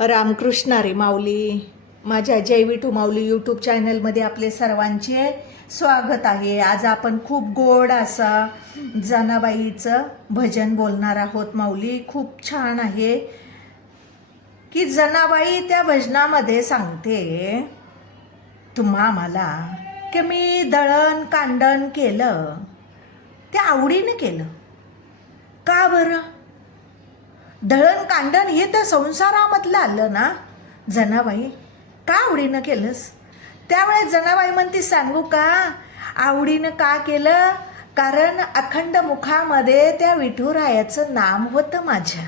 रामकृष्णारी माऊली. माझ्या जय विठू माऊली यूट्यूब चॅनलमध्ये आपले सर्वांचे स्वागत आहे. आज आपण खूप गोड असा जनाबाईचं भजन बोलणार आहोत माऊली. खूप छान आहे. की जनाबाई त्या भजनामध्ये सांगते तुम्हा मला की मी दळण कांडण केलं ते आवडीने केलं. का बरं? दळण कांडण हे तर संसारामधलं आलं ना? जनाबाई का आवडीनं केलंस? त्यावेळेस जनाबाई म्हणती सांगू का? आवडीनं का केलं? कारण अखंड मुखामध्ये त्या विठुरायाचं नाम होतं माझ्या.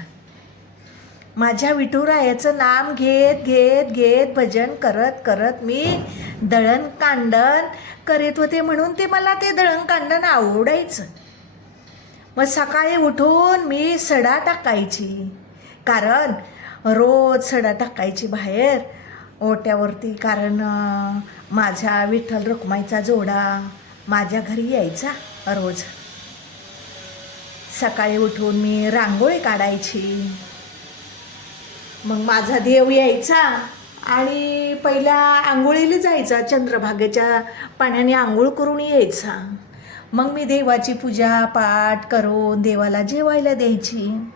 माझ्या विठुरायाचं नाम घेत घेत घेत भजन करत करत मी दळणकांडण करीत होते. म्हणून ते मला ते दळणकांडण आवडायचं. मग सकाळी उठून मी सडा टाकायची. कारण रोज सडा टाकायची बाहेर. ओट्यावरती कारण माझ्या विठ्ठल रुक्माईचा जोडा माझ्या घरी यायचा रोज. सकाळी उठून मी रांगोळी काढायची. मग माझा देव यायचा आणि पहिला आंघोळीला जायचा. चंद्रभागेच्या पाण्याने आंघोळ करून यायचा. मग मी देवाची पूजा पाठ करून देवाला जेवायला द्यायची.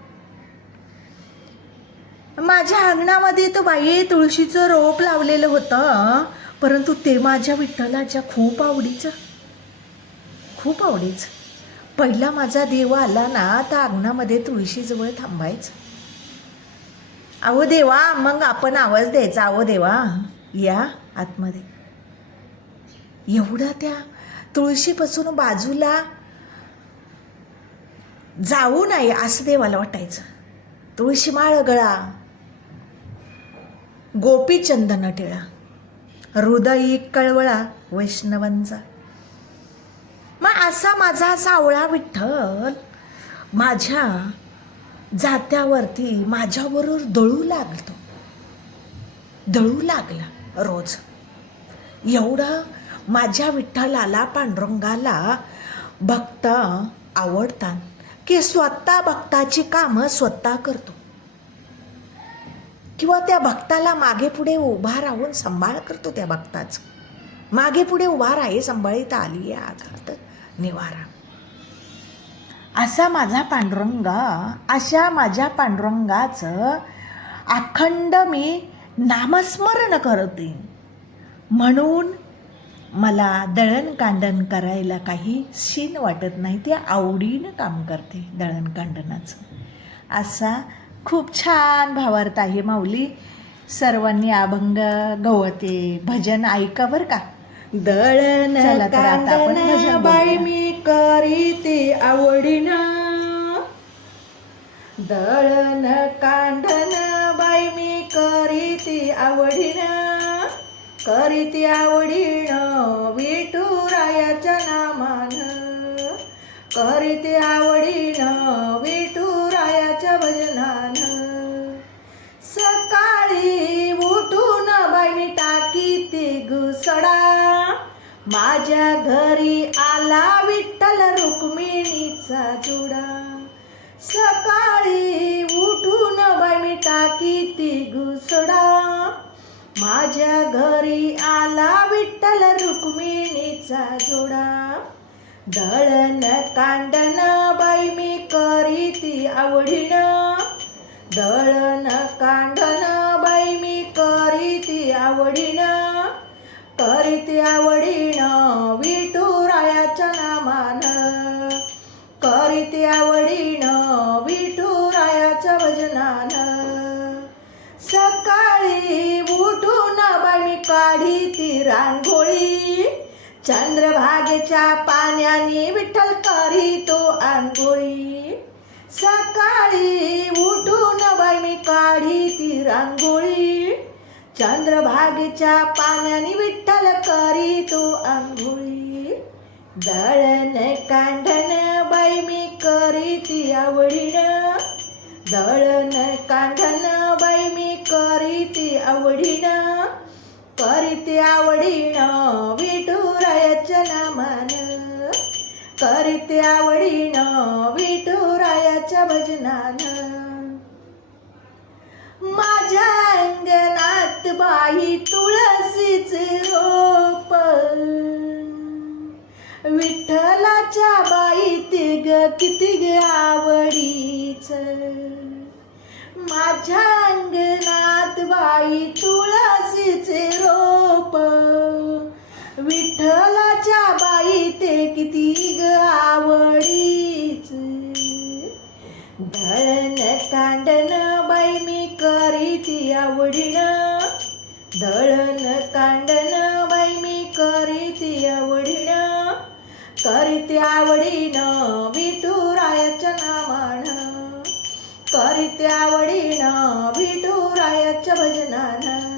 माझ्या अंगणामध्ये तो बाई तुळशीचं रोप लावलेलं होतं परंतु ते माझ्या विठ्ठलाच्या खूप आवडीचं. खूप आवडीचं. पहिला माझा देव आला ना तर अंगणामध्ये तुळशीजवळ थांबायचं. अहो देवा मग आपण आवाज द्यायचा. अहो देवा या आतमध्ये. एवढं त्या तुळशीपासून बाजूला जाऊ नये असं देवाला वाटायचं. तुळशी माळ गळा गोपीचंदन टिळा हृदयी कळवळा वैष्णवांचा. मग असा माझा सावळा विठ्ठल माझ्या जात्यावरती माझ्याबरोबर दळू लागतो. दळू लागला रोज. एवढं माझ्या विठ्ठलाला पांडुरंगाला भक्त आवडतात. की स्वतः भक्ताची कामं स्वतः करतो. किंवा त्या भक्ताला मागे पुढे उभा राहून सांभाळ करतो त्या भक्ताचं. मागे पुढे उभा राही सांभाळीत आली आहे आघात निवारा. असा माझा पांडुरंग अशा माझ्या पांडुरंगाचं अखंड मी नामस्मरण करते. म्हणून मला दळण कांडण करायला काही शीन वाटत नाही ते आवडीनं काम करते दळण कांडणाचं असा खूप छान भावार्थ आहे माऊली. सर्वांनी अभंग गवते भजन ऐका बरं का. दळण बाई. मी करीते आवडीनं. दळण करीती आवडीण विठुरायाच्या नामान. करीते आवडीण विठुरायाच्या भजनान सकाळी उठून बाई मी टाकीते घुसडा माझ्या घरी आला विठ्ठल रुक्मिणीचा जुडा. सकाळी उठून बाई मी टाकीते घुसडा माझ्या घरी आला विठ्ठल रुक्मिणीचा जोडा. दळण कांडण बाई मी करी ती आवडीनं. दळण कांडण बाई मी करी ती आवडीनं. करीती आवडीनं विठुरायाच्या नामानं. करीती आवडी काढी ती रांगोळी. चंद्रभागेच्या पाण्याने विठ्ठल करी तो आंघोळी. सकाळी उठून बाई मी काढी ती रांगोळी. चंद्रभागेच्या पाण्याने विठ्ठल करी तो आंघोळी. दळण कांढण बाई मी करी ती आवडीनं. दळण कांढण बाई मी करी ती आवडीनं. करीती आवडीनं विठुरायाच्या नामानं. करीती आवडीनं विठुरायाच्या भजनानं. माझ्या अंगणात बाई तुळशीचे रोप. विठ्ठलाच्या बाई तिग ग किती आवडीच. माझ्या अंगणात बाई तुळशीचे करीती आवडीनं दळण कांडण बाई मी करीती आवडीनं करीती आवडीनं विठुरायाच्या नामानं करीती आवडीनं विठुरायाच्या भजनानं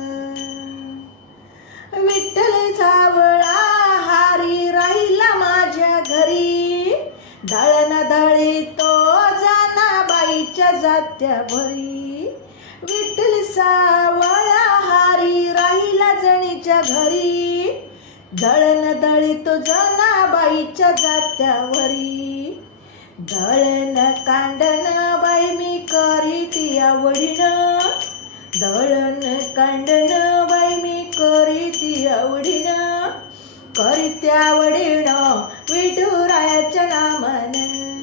विठ्ठल जावळा हारी राहिला माझ्या घरी. दळण दळी तो जाना बाईच्या जात्या भरी. विठ्ठल सावळा हारी राहिला जणीच्या घरी. दळण दळी तो जाना बाईच्या जात्यावरी. दळण कांडण बाई मी करी ती आवडीनं. दळण कांडण बाई मी करी ती आवडीनं. करीते आवडीनं विठुरायाच्या नामानं.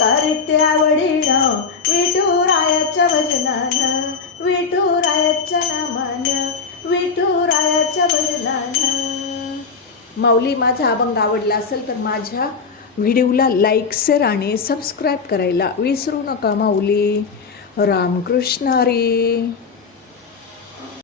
करत्या आवडीनं विठुरायाच्या भजनानं विठुरायाच्या नामानं विठुरायाच्या भजनानं माऊली माझा अभंग आवडला असेल तर माझ्या व्हिडिओला लाईक शेअर आणि सबस्क्राईब करायला विसरू नका माऊली. रामकृष्ण हरी.